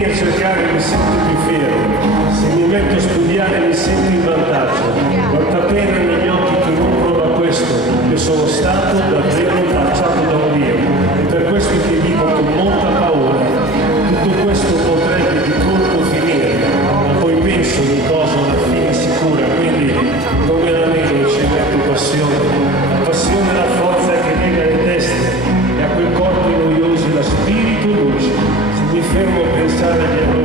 vieni a cercare mi sento più fiero, se mi metto a studiare mi sento in vantaggio, quanta pena negli occhi che non prova questo, che sono stato davvero baciato da un Dio, e per questo ti dico con molta paura, tutto questo potrebbe di colpo finire, ma poi penso di cosa alla fine sicura, quindi come l'amico ci metto passione, la passione è la forza che lega le teste, e a quei corpi noiosi la spirito luce, se mi fermo a pensare agli